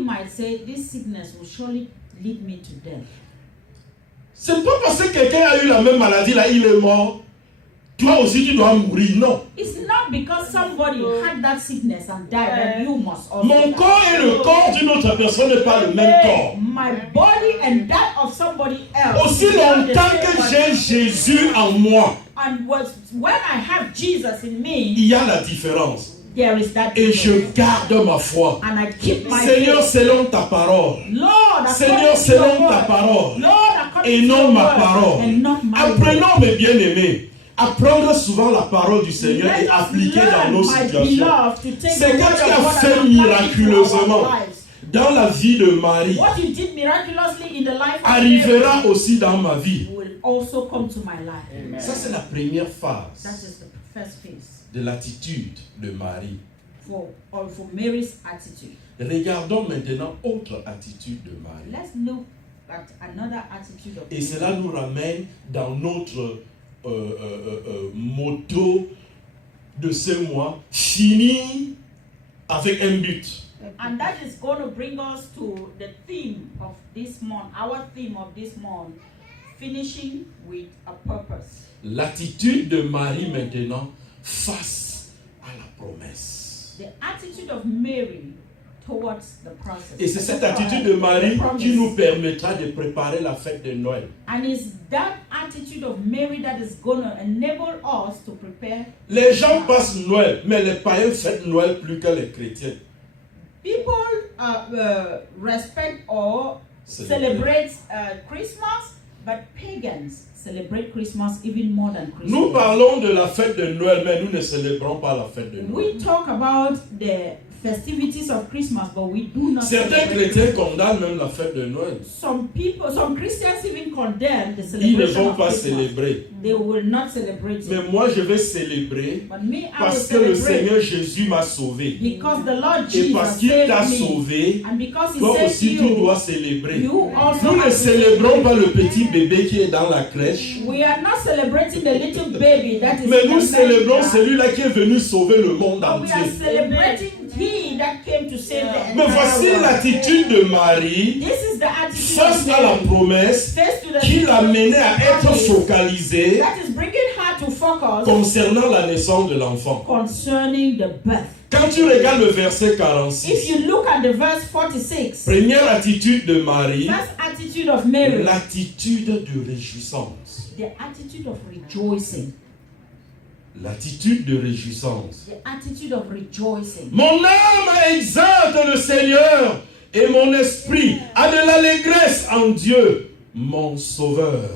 might say, this sickness will surely lead me to death. C'est pas parce que quelqu'un a eu la même maladie là, il est mort. Toi aussi tu dois mourir, non. It's not because somebody had that sickness and died that you must also Mon die. corps et le corps d'une autre personne n'est pas le même corps. My body and that of somebody else. Aussi is not the longtemps same que body. j'ai Jésus en moi, And when I have Jesus in me, il y a la différence. there is that Et je difference. garde ma foi. And I keep my Seigneur, faith. selon ta parole. Lord, Seigneur, according to selon your ta word. parole. Lord, according Et to non your ma word, parole. and not my word. Apprenons, mes bien-aimés, à prendre souvent la parole du Seigneur Let et us appliquer dans learn, nos my situations. beloved, to take C'est the que word tu of as God fait and apply it to our miraculeusement lives. dans la vie de Marie, What you did miraculously in the life of arrivera Mary aussi dans ma vie. will also come to my life. Ça, c'est la première That phase is the first phase de l'attitude de Marie. for Mary's attitude. Regardons maintenant autre attitude de Marie. Let's look at another attitude of Et Mary. cela nous ramène dans notre motto de ce mois, fini avec un but. And that is going to bring us to the theme of this month, our theme of this month, finishing with a purpose. L'attitude de Marie maintenant face à la promesse. The attitude of Mary towards the process. Et c'est cette attitude de Marie qui nous permettra de préparer la fête de Noël. And it's that attitude of Mary that is going to enable us to prepare. Les gens passent Noël, mais les païens fêtent Noël plus que les chrétiens. People respect or celebrate Christmas, but pagans celebrate Christmas even more than Christmas. Nous parlons de la fête de Noël, mais nous ne célébrons pas la fête de Noël. We talk about the festivities of Christmas, but we do not. Certains chrétiens condamnent même la fête de Noël. Some Christians even condemn the Ils ne celebration vont of pas Christmas. célébrer. They will not celebrate Mais it. moi, je vais célébrer But me, I will parce que le celebrate Seigneur Jésus m'a sauvé. because the Lord Et parce Jesus qu'il t'a saved me, sauvé, and because He toi saved aussi tu dois you. célébrer. You also Nous ne have to célébrons pas celebrate. le petit bébé qui est dans la crèche, We are not celebrating the little baby that is mais in nous the célébrons manger, celui-là qui est venu sauver le monde but we are entier. celebrating He that came to save the Mais entire voici world. l'attitude de Marie This is the attitude face of à la Mary, promesse face to the qui l'a menée à être promise focalisée that is bringing her to focus concernant la naissance de l'enfant. concerning the birth. Quand tu regardes le verset 46, If you look at the verse 46, première attitude de Marie, first attitude of Mary, l'attitude de réjouissance. the attitude of rejoicing. L'attitude de réjouissance. The attitude of rejoicing. Mon âme exalte le Seigneur et mon esprit a de l'allégresse en Dieu, mon sauveur.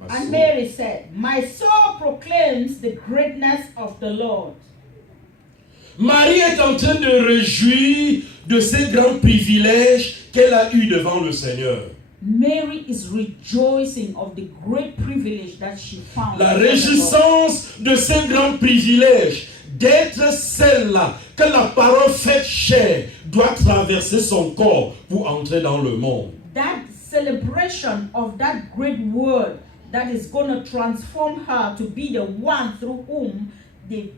Ma And soul. Mary said, my soul proclaims the greatness of the Lord. Marie est en train de réjouir de ces grands privilèges qu'elle a eus devant le Seigneur. Mary is rejoicing of the great privilege that she found. La in the Lord. réjouissance de ces grands privilèges d'être celle-là que la parole faite chair doit traverser son corps pour entrer dans le monde. That celebration of that great word that is going to transform her to be the one through whom the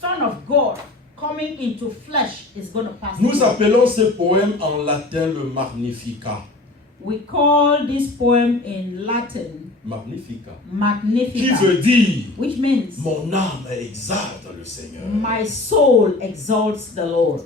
Son of God coming into flesh is going to pass. Nous through. appelons ce poème en latin le Magnificat. We call this poem in Latin Magnificat. Qui Magnificat, veut dire which means mon âme exalte le Seigneur. my soul exalts the Lord.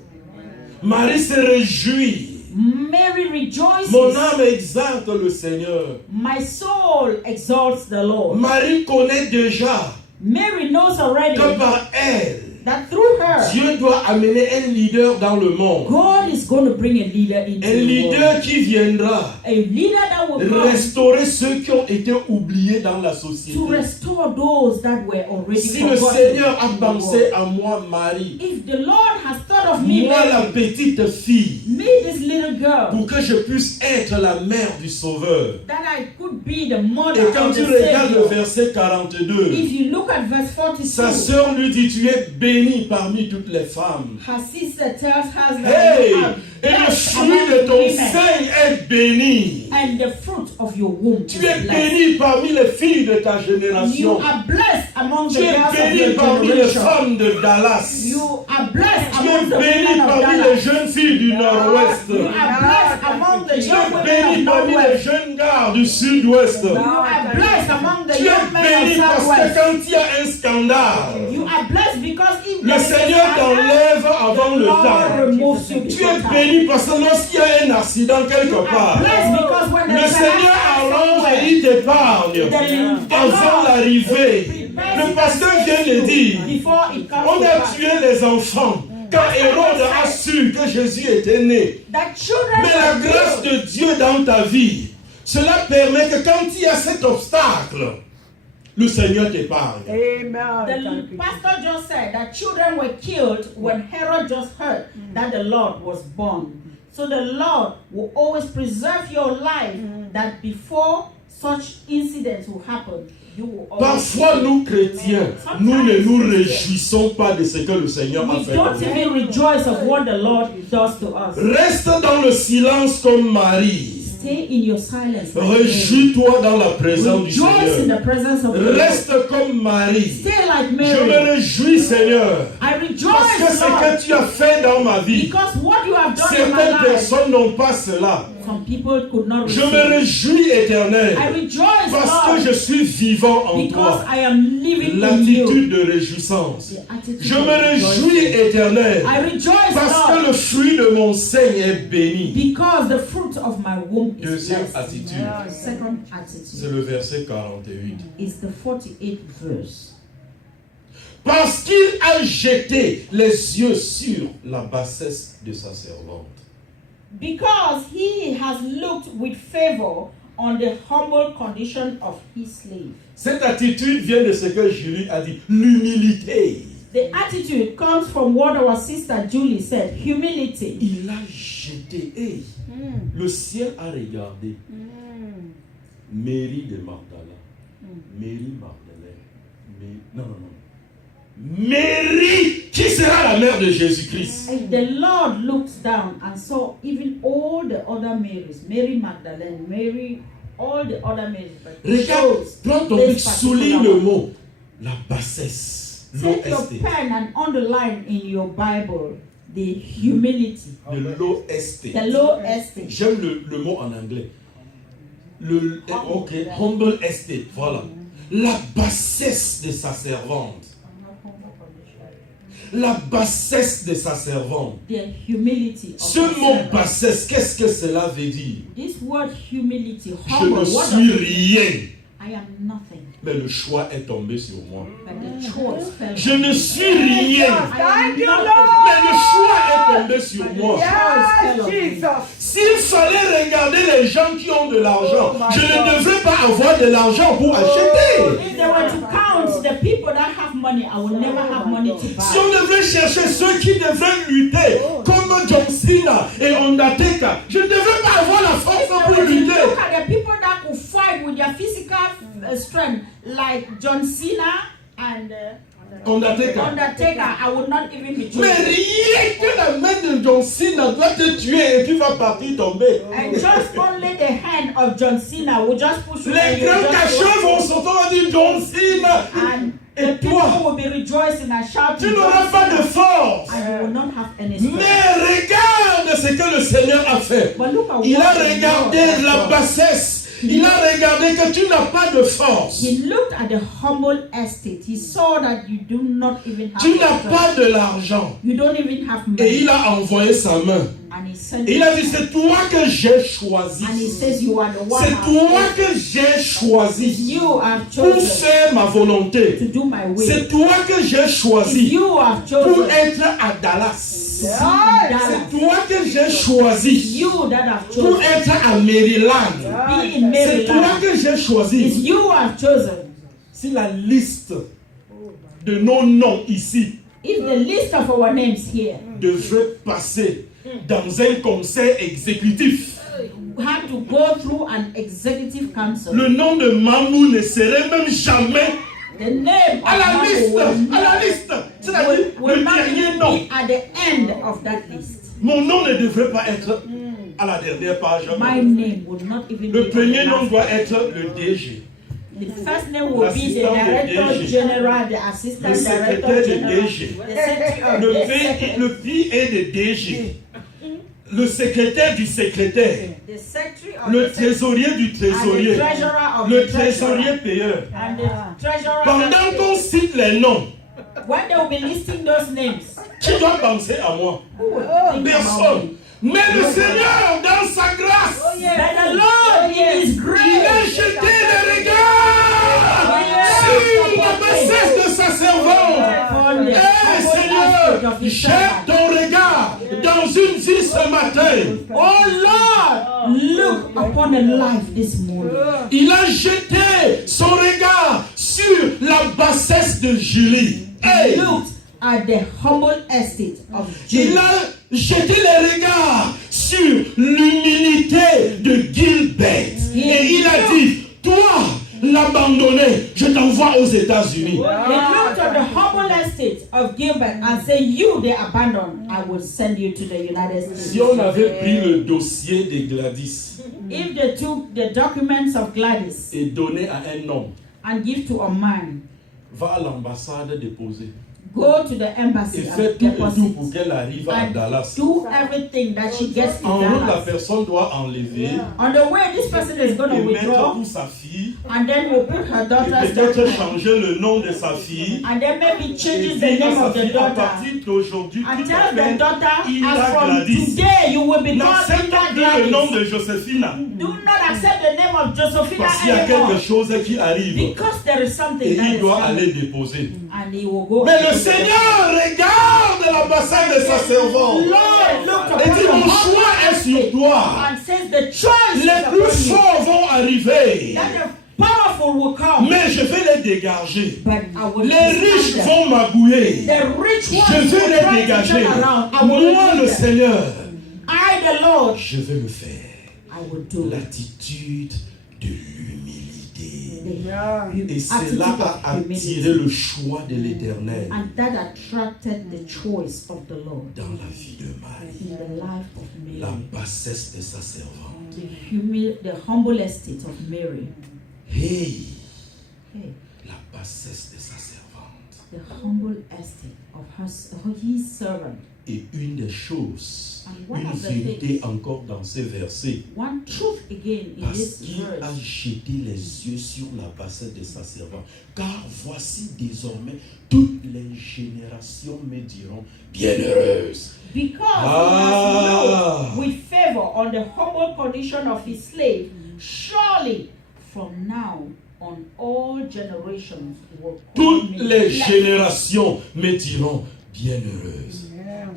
Marie se réjouit. Mary rejoices. Mon âme exalte le Seigneur. My soul exalts the Lord. Marie connaît déjà Mary knows already que par elle, that through her, Dieu doit amener un leader dans le monde. God is going to bring a leader into Un the leader world. qui viendra A leader that will come restaurer ceux qui ont été oubliés dans la société. to restore those that were already Si le forgotten Seigneur a in the pensé world. à moi, Marie, If the Lord has thought of me, moi la Mary, petite fille, me this little girl, pour que je puisse être la mère du Sauveur. that I could be the mother Et quand of tu the regardes le Savior. verset 42, If you look at verse 42, sa sœur lui dit, tu es bénie parmi toutes les femmes. her sister tells her Hey! that you are Et le blessed fruit among de ton women, sein est béni. and the fruit of your womb Tu is es blessed. béni parmi les filles de ta You génération. are blessed among Tu the es girls of béni your parmi les generation. femmes de Dallas. You are blessed Tu among es the béni women of parmi les Dallas. jeunes du nord-ouest. You are blessed among the Tu young es women béni of parmi les Northwest. jeunes gars du sud-ouest. You are blessed among the Tu es young men béni of parce que Southwest. quand il y a un scandale, You are blessed because if le there is a Seigneur scandal, t'enlève avant le Lord temps. removes you Tu before es time. béni parce que lorsqu'il y a un accident quelque You are part, blessed because when le there's Seigneur arrange et il t'épargne avant l'arrivée. Le pasteur vient de dire, before it comes on to a pass. tué les enfants quand Hérode a su que Jésus était né. That children Mais la were grâce killed. de Dieu dans ta vie, cela permet que quand il y a cet obstacle, le Seigneur t'épargne. The pastor just said that children were killed when Herod just heard that the Lord was born. So the Lord will always preserve your life that before such incidents will happen, you will always. Parfois, nous chrétiens, nous ne nous réjouissons pas de ce que le Seigneur a We fait. don't even rejoice of what the Lord does to us. Reste dans le silence comme Marie. Stay in your silence. Réjouis-toi dans la présence du Rejoice in Seigneur. the presence of the Lord. Reste comme Marie. Stay like Je Mary. me réjouis, Seigneur, I parce que rejoice, ce Lord, que tu as fait dans ma vie, because what you have done in my certaines life, personnes n'ont pas cela. some people could not Je receive. me réjouis, Éternel, I rejoice, parce Lord, que je suis vivant en because toi. I am living in you. L'attitude de réjouissance. The attitude Je of me réjouis, rejoicing. Éternel, I rejoice, parce que Lord, le fruit de mon sein est béni. because the fruit of my womb is Deuxième blessed. attitude, Second c'est attitude le verset 48. is the 48th verse. Parce qu'il a jeté les yeux sur la bassesse de sa servante. Because he has looked with favor on the humble condition of his slave. Cette attitude vient de ce que Julie a dit, l'humilité. The attitude comes from what our sister Julie said, humility. Il a jeté. Hey, le ciel a regardé. Marie de Magdala. Marie Magdalene. Non. Marie, qui sera la mère de Jésus-Christ. And the Lord looks down and saw even all the other Marys, Mary Magdalene, Mary, all the other Marys. But he Regarde, chose prends ton this bic, souligne particular le one. mot. La bassesse. Take your L'OST. pen and underline in your Bible the humility, De l'OST. the low estate. J'aime le mot en anglais. Ok, humble estate, voilà. La bassesse de sa servante. La bassesse de sa servante. The humility of Ce the mot servant. bassesse, qu'est-ce que cela veut dire? This word humility, Je humble, ne what suis does it mean? rien, I am nothing, mais le choix est tombé sur moi. but the choice fell. Je ne suis rien, I am you, nothing. Lord. mais le choix est tombé sur moi. Yes, Jesus. S'il fallait regarder les gens qui ont de l'argent, Oh my je ne God. devrais pas avoir de l'argent pour acheter. If they were to count the people that have money, I will never have money to Si buy. on devrait chercher ceux qui devraient lutter, comme John Cena et Undertaker, je ne devrais pas avoir la force If pour they were to lutter. look at the people that could fight with their physical strength, like John Cena and Undertaker. Undertaker, I would not even be Mais chosen. rien que la main de John Cena doit te tuer et tu vas partir tomber. And just only the hand of John Cena will just push you. Les and you grands just cacheurs vont s'entendre dire John Cena. and Et the people toi, will be rejoicing and shouting. tu n'auras John pas de Cena, force. and you will not have any strength. Mais regarde ce que le Seigneur a fait. But look at Il what a the regardé Lord has la done. bassesse. Il a regardé que tu n'as pas de force. He looked at the humble estate. He saw that you do not even have Tu n'as strength. pas de l'argent. You don't even have Et money. il a envoyé sa main. And he sent Et il a dit, c'est toi que j'ai choisi. and he says you are the one C'est I've toi chosen. que j'ai choisi You have pour chosen faire ma volonté. to do my will. C'est toi que j'ai It's choisi you have pour chosen être à Dallas. to be C'est Dallas. toi que j'ai choisi You that have pour chosen être à Maryland. be in C'est toi Maryland. que j'ai It's choisi. you have chosen. Si la liste de nos noms ici If the list of our names here devrait passer dans un conseil exécutif, had to go through an executive council, le nom de Mamou ne serait même jamais the name of à la Mambo liste. will À not- la liste. C'est-à-dire will le not dernier even nom. be at the end of that list. Mon nom ne devrait pas être à la dernière page. My name would not even Le be premier on the nom last. doit être le DG. The first name will be the L'assistant de director DG. general, the assistant Le director secrétaire de general, DG. the secretary, Le PA de DG. le secrétaire du secrétaire, the secretary of le the secretary, trésorier du and the trésorier, treasurer of le the treasurer, trésorier payeur. and the treasurer. Pendant qu'on cite les noms, When they will be listing those names, qui doit penser à moi? who will think about Personne. me? Mais le Seigneur, dans sa grâce, But the Lord, in His il a grace, jeté les regards sur la bassesse de sa servante. Eh Seigneur, jette ton regard dans une vie ce matin. Oh Lord, look upon the life this morning. Il a jeté son regard sur la bassesse de Julie. Hey, Look at the humble estate of il Judah. a jeté les regards sur l'humilité de Gilbert. Et il a dit, toi, l'abandonné, je t'envoie aux États-Unis. He looked at the humble estate of Gilbert and said, you, the abandoned, I will send you to the United States. Si on avait pris le dossier de Gladys If they took the documents of Gladys et donné à un homme, and give to a man, va à l'ambassade déposer. go to the embassy Et and fait tout le tout deposit pour qu'elle arrive à and Dallas. do everything that she gets to En route, la Dallas. personne doit enlever On the way, this person is going to et mettre withdraw, pour sa fille and then we'll put her et daughter's peut-être document, changer le nom de sa fille. and then maybe Et changes dire the à name sa of the fille, à daughter, partir d'aujourd'hui, and tu tell the t'appelles daughter, Hilda as from Gladys. today, you will be called N'accepte Hilda plus le nom Gladys. de Joséphina. Do not accept the name of Josephina Parce qu'il y a anymore, quelque chose qui arrive. because there is something Et that il is doit coming, aller déposer. and he will go. Mais le Seigneur regarde la bassesse de sa servante. Lord looked Et upon dit, the mon humble choix est sur toi. and says, the choice is Les plus upon you, forts vont arriver. that the powerful will come, Mais je vais les dégager. but I will Les riches dismiss them. vont m'abouiller. The rich ones Je vais will les try to dégager. turn around. I will Moi, le remove them. Seigneur, I, the Lord, je vais le faire. I will do it. L'attitude de l'humilité. The Et cela attitude a of attiré humility. le choix de l'Éternel And that attracted the choice of the Lord dans la vie de Marie. in the life of La Mary. bassesse de sa servante. The humble estate of Mary. Hey, Hey, la bassesse de sa servante. the humble estate of his servant. Et une des choses, And one une of the vérité things, encore dans ces versets, one truth again in parce this qu'il a verse, jeté les yeux sur la bassesse de sa servante. Car voici désormais toutes les générations me diront bienheureuse. because Ah. he has looked with favor on the humble condition of his slave, surely from now on all generations will call Toutes me les blessed. générations me diront bienheureuse.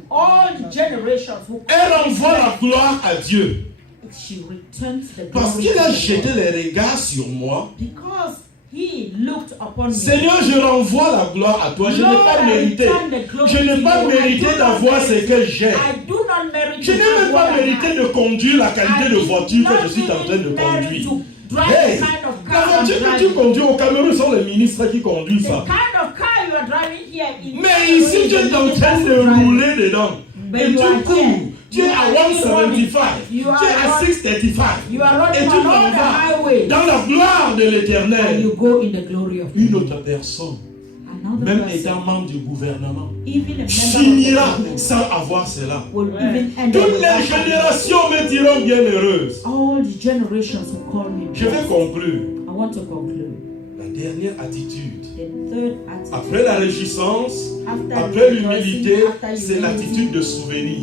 All generations will Elle call me envoie la blessed. gloire à Dieu. She returns the Parce glory qu'il a to the jeté Lord. les regards sur moi. Because he looked upon me. Seigneur, je renvoie la gloire à toi. Je n'ai Lord, pas I mérité. return the glory Je n'ai to pas you. I mérité do not d'avoir ce merit- que j'ai. I do not merit Je to n'ai have même what pas I mérité have. de conduire la qualité I de did voiture que not je suis en train de even merit conduire. to drive Hey, the kind of la car I'm voiture que tu driving. conduis au Cameroun sont les ministres qui conduisent The ça. kind of car you are driving here in Mais ici, tu es en train de rouler dedans. But Et you tu are cours. there. Tu es You à are 175. Tu You es are à run- 635. You are running Et tu on t'en all the vas highways. dans la gloire de And l'Éternel. you go in the glory of Une God. autre personne, Another même person, étant membre du gouvernement, even a finira member of the sans avoir cela. will even end up Toutes with les that. générations me diront bienheureuse. All the generations will call me Je vais blessed. conclure. I want to conclude. La dernière attitude. The third attitude. Après la réjouissance, After après rejoicing, l'humilité, after c'est humility, l'attitude de souvenir.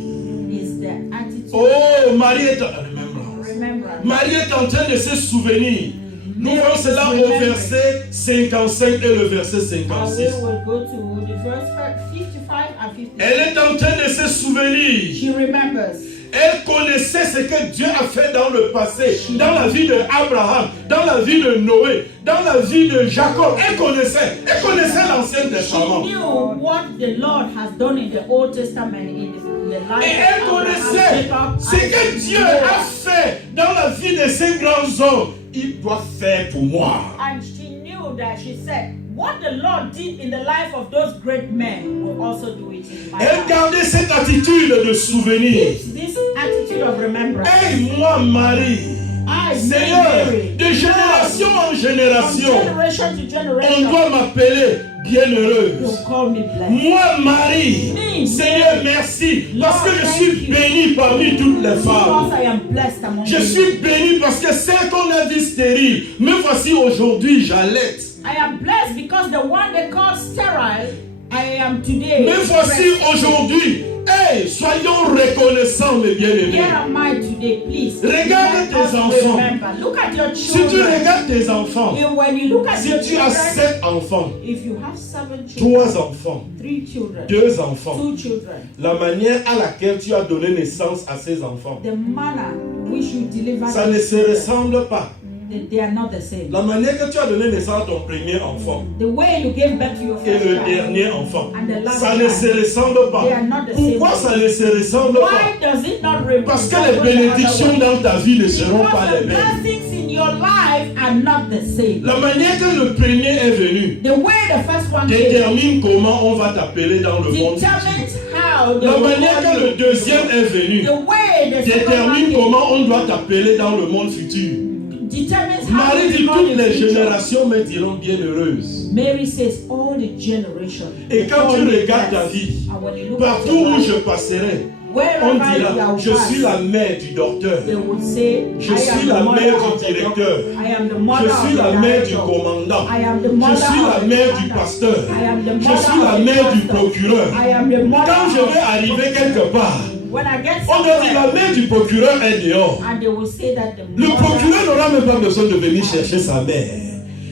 is the attitude Oh, Marie est en remembrance. of remembrance. Marie est en train de se souvenir. Nous Mary voyons is cela au remembering. verset 55 et le verset And 56. we will go to the verse 55 and 56. Elle est en train de se souvenir. She remembers. Elle connaissait ce que Dieu a fait dans le passé, dans la vie d'Abraham, dans la vie de Noé, dans la vie de Jacob. Elle connaissait l'Ancien She Testament. knew what the Lord has done in the Old Testament in the life Et elle of Abraham, connaissait Jacob, ce que and Dieu Noah. a fait dans la vie de ces grands hommes. Il doit faire pour moi. And she knew that she said, what the Lord did in the life of those great men will also do it in my Elle life. gardait cette attitude de souvenir. It's this attitude of remembrance. Et moi, Marie, I, Seigneur, Mary, de génération en from génération, generation to on generation, doit m'appeler bienheureuse. You'll call me blessed. Moi, Marie, Me, Seigneur, merci, parce que je suis bénie parmi toutes les Because femmes. I am blessed among Je you. suis bénie parce que celle qu'on a dit stérile, me voici aujourd'hui, j'allaite. I am blessed because the one they call sterile, I am today. Me voici aujourd'hui. Hey, soyons reconnaissants, mes bien-aimés. Here am I today, please. Regarde Let us tes enfants. remember. Look at your Si tu children. regardes tes enfants, When you look at si your tu as children, 7 enfants, if you have 7 children, 3 enfants, 3 children, 2 enfants, 2 children, la manière à laquelle tu as donné naissance à ces enfants, the manner which you deliver ça them, ne se ressemble pas. they are not the same. La manière que tu as donné naissance à ton premier enfant The way you gave birth to your et first le child, dernier enfant, and the last ça ne se child, ressemble pas. they are not the same. Pourquoi ça ne se ressemble pas? Why does it not represent Parce que les bénédictions dans ta vie ne seront pas Because les the mêmes. blessings in your life are not the same. La manière que le premier est venu The way the first one came détermine comment on va t'appeler dans le monde futur. determines how the La one manière que le deuxième est venu the way the second détermine one comment on doit t'appeler dans le monde futur. determines how Marie you dit become toutes in les future. générations me diront bienheureuses. Mary says all the generation. Et quand tu all the regardes ta blessed. vie, And when you look at partout your où life, je passerai, on wherever you dira, are je suis la mère du docteur. they would say, Je I suis am la the mother mère of du the directeur. doctor. I am the Je mother of suis the la mère du director. commandant. I am the Je mother suis of la the mère du commander. pasteur. I am the Je mother suis la of the mère du pastor. procureur. I am the mother Quand je of- vais arriver quelque part, When I get on doit dire somewhere, la mère du procureur est dehors. and they will say that the Le mother procureur n'aura même pas besoin de venir chercher sa mère.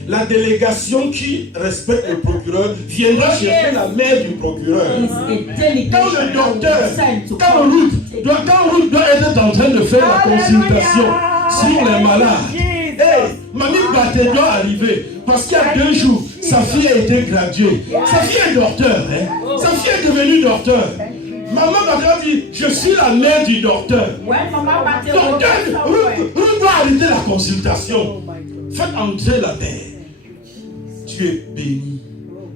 La délégation qui respecte le procureur viendra chercher la mère du procureur. is a delegation Quand le that will docteur, be sent to quand come Ruth to take doit être en train de faire la consultation sur les malades. Hey, Mamie Baté doit arriver parce qu'il y a 2 jours, sa fille a été graduée. Sa fille est docteur. Sa fille est devenue docteur. Maman Baté a dit, je suis la mère du docteur. When Mama Bate will Donc, get somewhere, Ruth doit arrêter la consultation. Faites entrer la mère. Tu es béni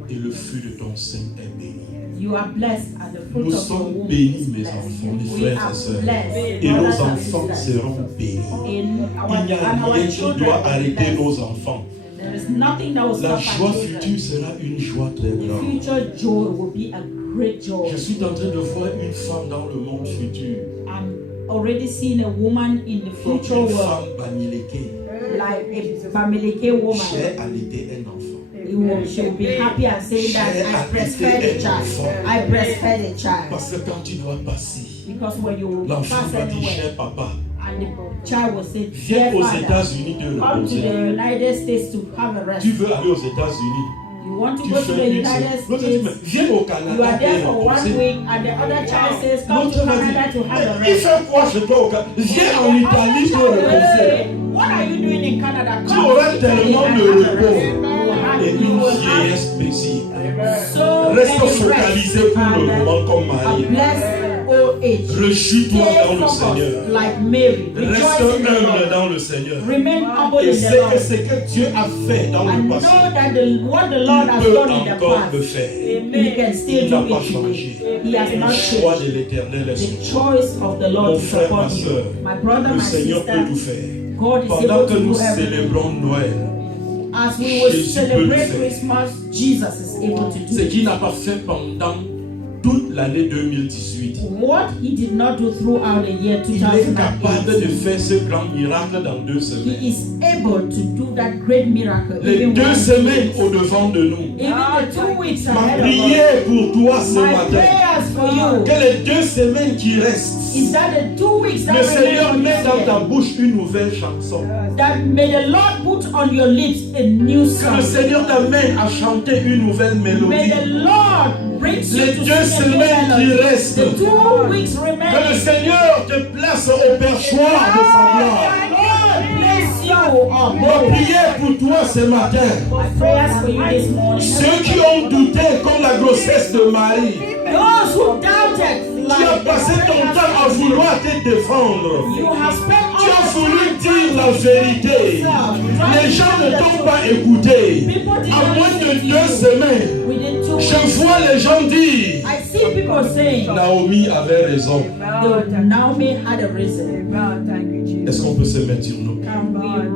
et le fruit de ton sein est béni. you are blessed and the fruit Nous of your sommes womb bénis, is mes blessed. enfants, mes We frères are et sœurs. blessed, Et nos brothers and enfants sisters. seront bénis. In Il our, n'y a and our rien qui children doit will be arrêter blessed. nos enfants. There is nothing that will La stop joie our children. future sera une joie très The grande. future joy will be a great joy. Je suis en train de voir une femme dans le monde futur. I'm already seeing a woman in the Comme future une world, femme banileke. like a Bamileke woman. J'ai allaité un enfant. She will be happy and saying that I breastfed a child. I breastfed a child. Parce que quand tu dois passer, Because when you l'enfant pass va dire, anywhere, cher papa, and the child will say, viens "Dear aux father, États-Unis te come to reposer. the United States to have a rest. Tu veux aller aux États-Unis. You want to Tu go to fais the une United semaine. L'autre dit, mais States. viens au You Canada are there te for 1 reposer. week, and the other child says, come to L'autre va Canada to dire, have a mais il rest. fait quoi chez toi au Canada? Viens en The Italie te other child will reposer. say, what are you doing in Canada? Tu Come auras to Italy tellement and de have a repos rest. et You une will have vieillesse paisible. so Reste many focalisé rests pour le and moment comme a Marie. blessed old age. Réjouis-toi Stay dans le focused Seigneur. like Mary. Reste Rejoice in the humble Lord. dans le Seigneur. Remain humble Et in the sais que Lord. ce que Dieu a fait dans And le know passé, that what the Lord has il peut done in the encore le past, faire. He can still Il do n'a pas it changé. today. He has Le not choix changed. de l'Éternel est The sur toi. choice of the Lord Mon is frère, ma upon you. soeur, My brother, le my Seigneur peut tout sister, faire. God is Pendant able que to nous do everything. célébrons Noël, As we will Jésus peut le celebrate faire. Christmas, Jesus is able to ce do it. qu'il n'a pas fait pendant toute l'année 2018, What He did not do throughout the year il est capable 2008, de faire ce grand miracle dans 2 He semaines. is able to do that great miracle. Les even 2 when- semaines au devant de nous. Even the 2 weeks Ma ahead of us. prière pour toi ce My matin, prayers for you que les 2 semaines qui restent, is that the 2 weeks that le Seigneur remain met dans this ta year, bouche une nouvelle chanson. that may the Lord put on your lips a new Que song. le Seigneur t'amène à chanter une nouvelle May mélodie. the Lord bring you Les to 2 sing a new semaines qui melody. restent, The 2 weeks que le remaining. Seigneur te place au perchoir de sa gloire. Lord bless you on Ma both. prière pour toi ce matin, My prayers for you this morning. ceux qui ont douté comme la grossesse de Marie, Those who doubted, tu as passé ton temps à vouloir te défendre. you have spent Tu as all voulu dire la vérité. Les gens ne t'ont pas écouté. À moins de 2 semaines, within 2 je weeks. vois les gens dire, I see people saying, Naomi avait raison. Naomi had a reason. Thank you, Jesus. Est-ce qu'on peut se mettre sur nos pieds? Can we